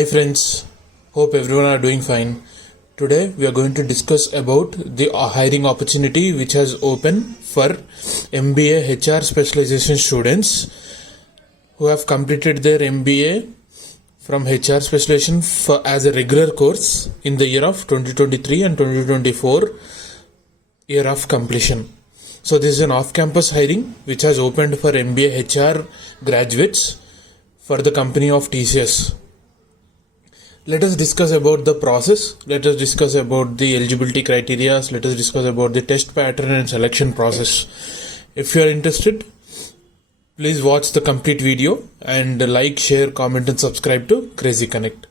Hi friends, hope everyone are doing fine. Today we are going to discuss about the hiring opportunity which has opened for MBA HR specialization students who have completed their MBA from HR specialization as a regular course in the year of 2023 and 2024 year of completion. So this is an off-campus hiring which has opened for MBA HR graduates for the company of TCS. Let us discuss about the process. Let us discuss about the eligibility criteria. Let us discuss about the test pattern and selection process. If you are interested, please watch the complete video and like, share, comment and subscribe to Crazy Connect.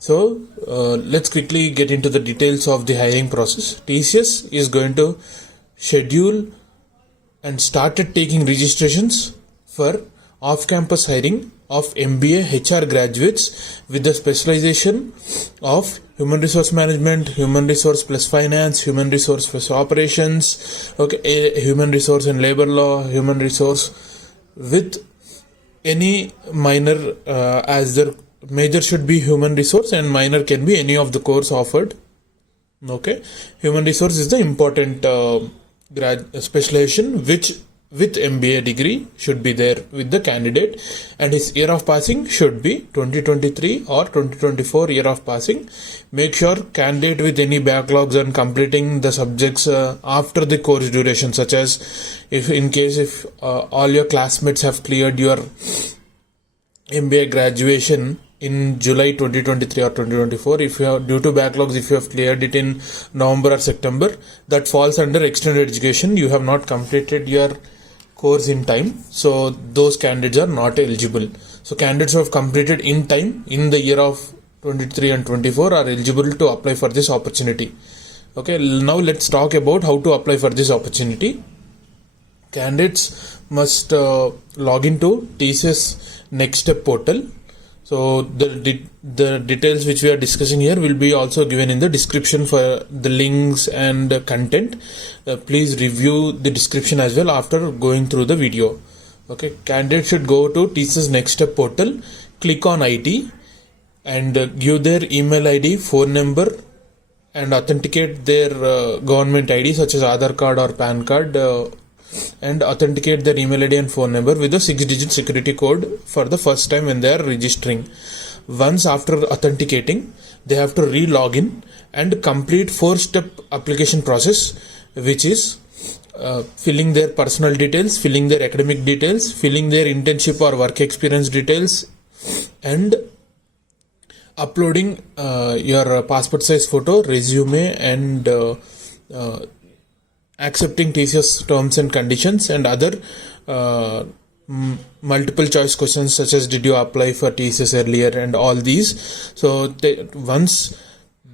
So let's quickly get into the details of the hiring process. TCS is going to schedule and started taking registrations for off-campus hiring of MBA HR graduates with the specialization of human resource management, human resource plus finance, human resource plus operations, human resource and labor law, human resource with any minor as their major should be human resource and minor can be any of the course offered. Human resource is the important specialization which with MBA degree should be there with the candidate, and his year of passing should be 2023 or 2024 year of passing. Make sure candidate with any backlogs on completing the subjects after the course duration, such as if all your classmates have cleared your MBA graduation in July 2023 or 2024, if you have due to backlogs, if you have cleared it in November or September, that falls under extended education. You have not completed your course in time, so those candidates are not eligible. So candidates who have completed in time in the year of 23 and 24 are eligible to apply for this opportunity. Now let's talk about how to apply for this opportunity. Candidates must log into TCS Next Step portal. So the details which we are discussing here will be also given in the description for the links and content. Please review the description as well after going through the video. Candidates should go to TCS Next Step portal, click on IT and give their email ID, phone number and authenticate their government ID such as Aadhaar card or PAN card and authenticate their email ID and phone number with a 6-digit security code for the first time when they are registering. Once after authenticating, they have to re-log in and complete 4-step application process, which is filling their personal details, filling their academic details, filling their internship or work experience details, and uploading your passport size photo, resume, and accepting TCS terms and conditions and other multiple choice questions such as did you apply for TCS earlier and all these. So once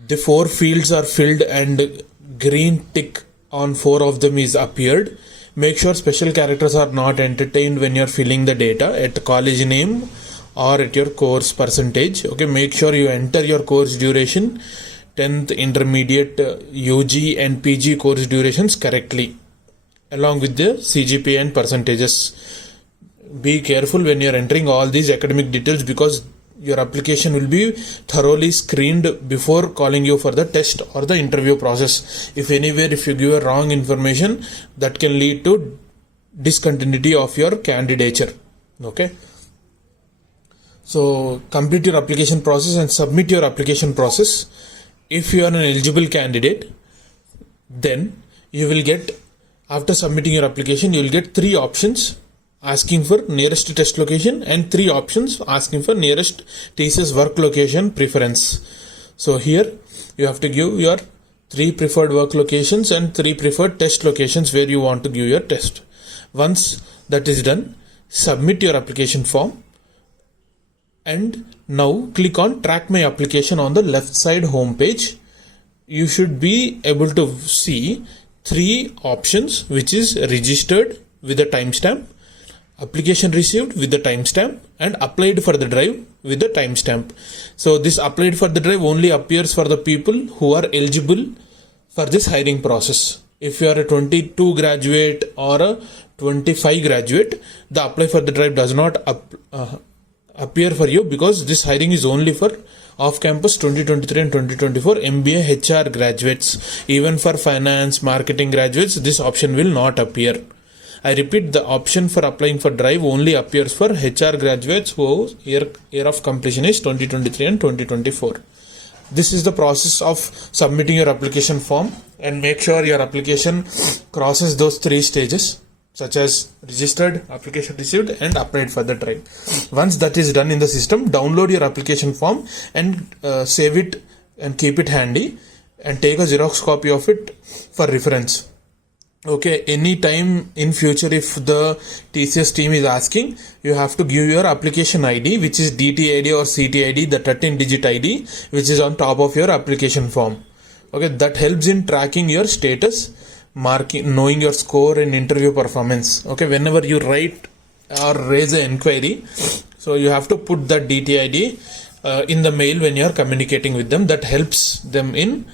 the 4 fields are filled and green tick on 4 of them is appeared, make sure special characters are not entertained when you are filling the data at college name or at your course percentage. Make sure you enter your course duration, 10th intermediate, UG and PG course durations correctly along with the CGPA and percentages. Be careful when you are entering all these academic details because your application will be thoroughly screened before calling you for the test or the interview process. If you give a wrong information, that can lead to discontinuity of your candidature. So complete your application process and submit your application process. If you are an eligible candidate, then you will get, after submitting your application, you will get 3 options asking for nearest test location and 3 options asking for nearest TCS work location preference. So here you have to give your 3 preferred work locations and 3 preferred test locations where you want to give your test. Once that is done, submit your application form. And now click on track my application on the left side home page. You should be able to see 3 options, which is registered with a timestamp, application received with the timestamp, and applied for the drive with the timestamp. So this applied for the drive only appears for the people who are eligible for this hiring process. If you are a 22 graduate or a 25 graduate, the apply for the drive does not appear for you because this hiring is only for off campus 2023 and 2024 MBA HR graduates. Even for finance, marketing graduates, this option will not appear. I repeat, the option for applying for drive only appears for HR graduates whose year of completion is 2023 and 2024. This is the process of submitting your application form, and make sure your application crosses those 3 stages, such as registered, application received, and applied for the drive. Once that is done in the system, download your application form and save it and keep it handy, and take a Xerox copy of it for reference. Okay, any time in future if the TCS team is asking, you have to give your application ID, which is DT ID or CT ID, the 13-digit ID, which is on top of your application form. Okay, that helps in tracking your status, marking, knowing your score and interview performance. Okay, whenever you write or raise an inquiry, so you have to put that DT ID in the mail when you are communicating with them. That helps them in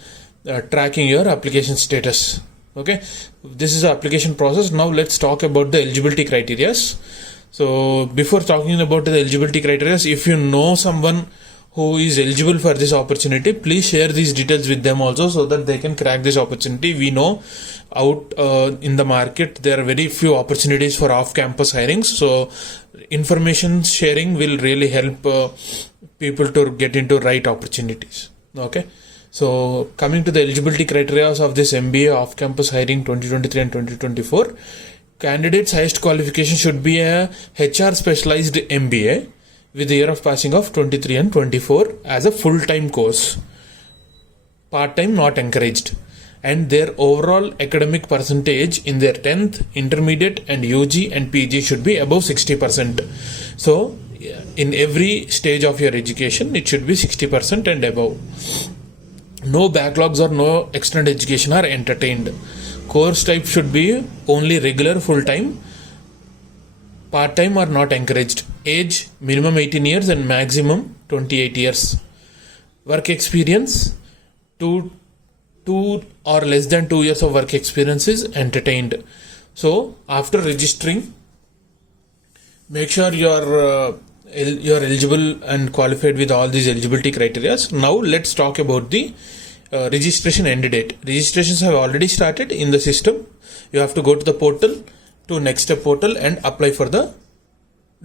tracking your application status. Okay, this is the application process. Now let's talk about the eligibility criteria. So before talking about the eligibility criteria, if you know someone who is eligible for this opportunity, please share these details with them also, so that they can crack this opportunity. We know out in the market there are very few opportunities for off-campus hirings, so information sharing will really help people to get into right opportunities. Okay. So coming to the eligibility criteria of this MBA off-campus hiring 2023 and 2024, candidates' highest qualification should be a HR specialized MBA with the year of passing of 23 and 24 as a full-time course. Part-time not encouraged. And their overall academic percentage in their 10th, intermediate and UG and PG should be above 60%. So in every stage of your education, it should be 60% and above. No backlogs or no extended education are entertained. Course type should be only regular, full-time. Part-time are not encouraged. Age minimum 18 years and maximum 28 years. Work experience 2 or less than 2 years of work experience is entertained. So after registering, make sure you're eligible and qualified with all these eligibility criteria. Now let's talk about the registration end date. Registrations have already started in the system. You have to go to the portal, to Next Step portal, and apply for the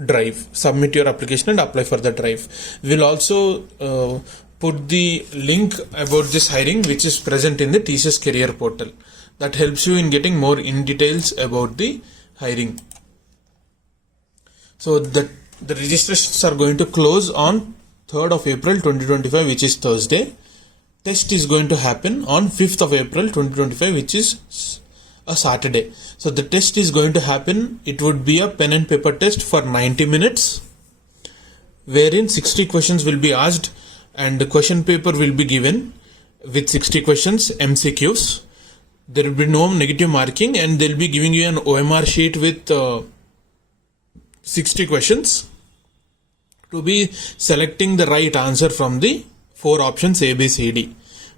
drive. Submit your application and apply for the drive. We'll also put the link about this hiring, which is present in the TCS career portal. That helps you in getting more in details about the hiring. So the registrations are going to close on 3rd of April 2025, which is Thursday. Test is going to happen on 5th of April 2025, which is a Saturday. So the test is going to happen. It would be a pen and paper test for 90 minutes, wherein 60 questions will be asked and the question paper will be given with 60 questions, MCQs. There will be no negative marking, and they'll be giving you an OMR sheet with 60 questions to be selecting the right answer from the 4 options A, B, C, D.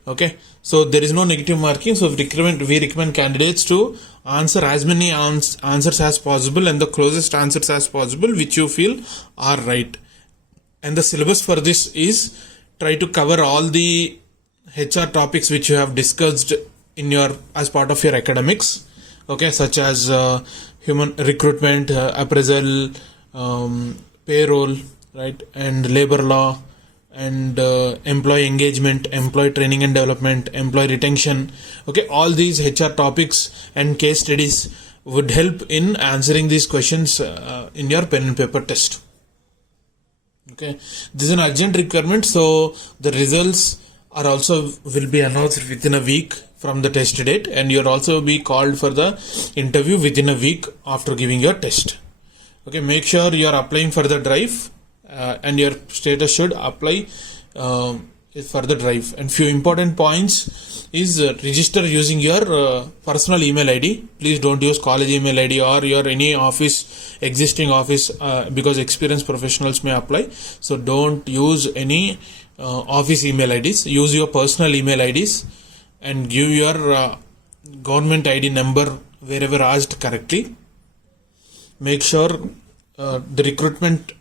Okay, so there is no negative marking. So we recommend candidates to answer as many answers as possible and the closest answers as possible which you feel are right. And the syllabus for this is try to cover all the HR topics which you have discussed in your as part of your academics. Okay, such as human recruitment, appraisal, payroll, right, and labor law, and employee engagement, employee training and development, employee retention. Okay, all these HR topics and case studies would help in answering these questions in your pen and paper test. Okay, this is an urgent requirement, so the results are also will be announced within a week from the test date, and you'll also be called for the interview within a week after giving your test. Okay, make sure you are applying for the drive, and your status should apply for the drive. And few important points is register using your personal email ID. Please don't use college email ID or your any existing office, because experienced professionals may apply. So don't use any office email IDs. Use your personal email IDs and give your government ID number wherever asked correctly. Make sure the recruitment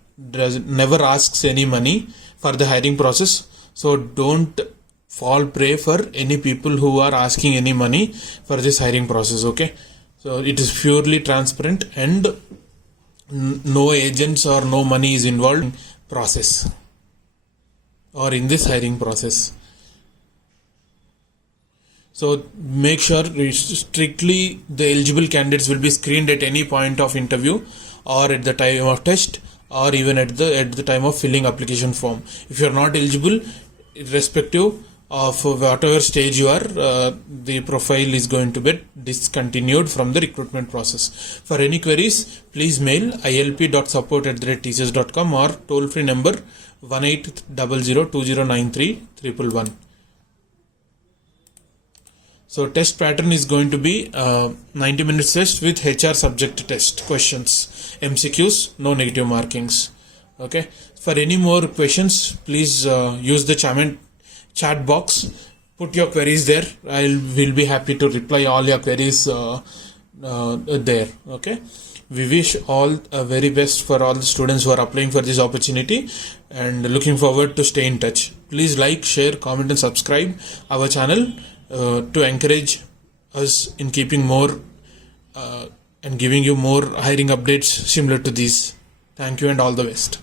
never asks any money for the hiring process. So don't fall prey for any people who are asking any money for this hiring process. Okay, so it is purely transparent and no agents or no money is involved in process or in this hiring process. So make sure strictly the eligible candidates will be screened at any point of interview or at the time of test or even at the time of filling application form. If you are not eligible, irrespective of whatever stage you are, the profile is going to be discontinued from the recruitment process. For any queries, please mail ilp.support@tcs.com or toll free number 1800209311. So test pattern is going to be 90 minutes test with HR subject test questions, MCQs, no negative markings. Okay. For any more questions, please use the chat box. Put your queries there. Will be happy to reply all your queries there. Okay. We wish all very best for all the students who are applying for this opportunity and looking forward to stay in touch. Please like, share, comment and subscribe our channel to encourage us in keeping more and giving you more hiring updates similar to these. Thank you and all the best.